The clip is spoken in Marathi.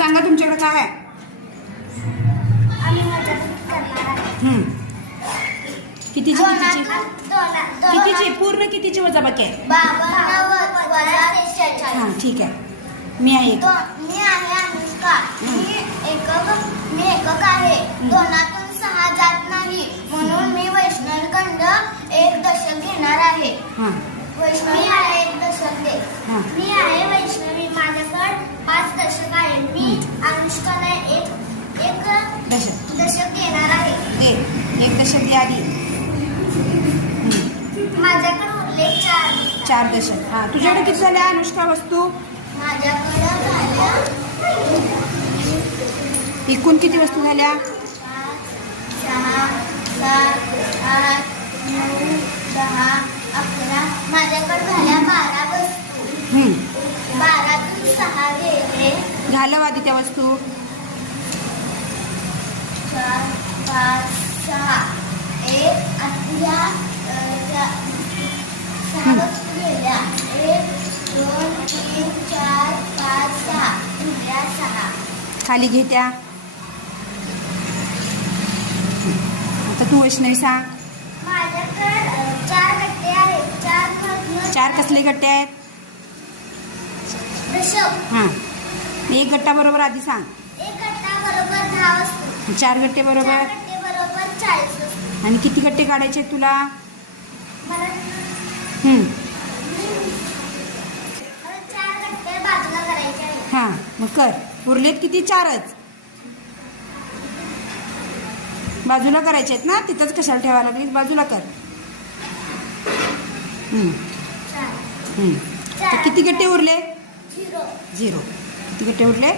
सांगा तुमच्याकडे काय आहे? कितीची कितीची पूर्ण कितीची वजाबाकी आहे? हां ठीक आहे. मी आहे एक. मी आहे अनुष्का. मी एकक आहे. दोनातून 6 जात नाही म्हणून मी वैष्णवीकडं 1 दशक घेणार आहे. वैष्णवी आहे 1 दशक दे. मी आहे वैष्णवी. माझ्याकडे 5 दशक आहे. मी अनुष्काला एक दशक देणार आहे. एक दशक दे आधी. माझ्याकडे उरले 4 दशक. हां तुझ्याकडे किती झाल्या अनुष्का वस्तू? माझ्याकडे झाल्या एकूण किती वस्तू झाल्या? 5, 6, 7, 8, 9, 10, 11. माझ्याकडे झाल्या 12 वस्तू. 12तून 6 गेले. झालं आधी त्या वस्तू? 4, 5, 6. 1 आपल्या 6 वस्तू गेल्या. 1, 2, 3, 4, 5, 6. उरल्या 6. खाली घे त्या. आता तू वैष्णवी सांग. माझ्याकडे 4 गट्टे आहेत. 4 कसले गट्टे आहेत? दशक. हां एक गट्टा बरोबर आधी सांग. 1 गट्टा बरोबर 10 वस्तू. 4 गट्टे बरोबर 4 गट्टे बरोबर 40 वस्तू. आणि किती गट्टे काढायचे आहेत तुला? मला 4 गट्टे बाजूला करायचे आहेत. हां मग कर. उरलेत किती? 4च बाजूला करायचे आहेत ना. तिथंच कशाला ठेवायला लागलीस? बाजूला कर. 4. तर किती गट्टे उरले? 0. 0. किती गट्टे उरले?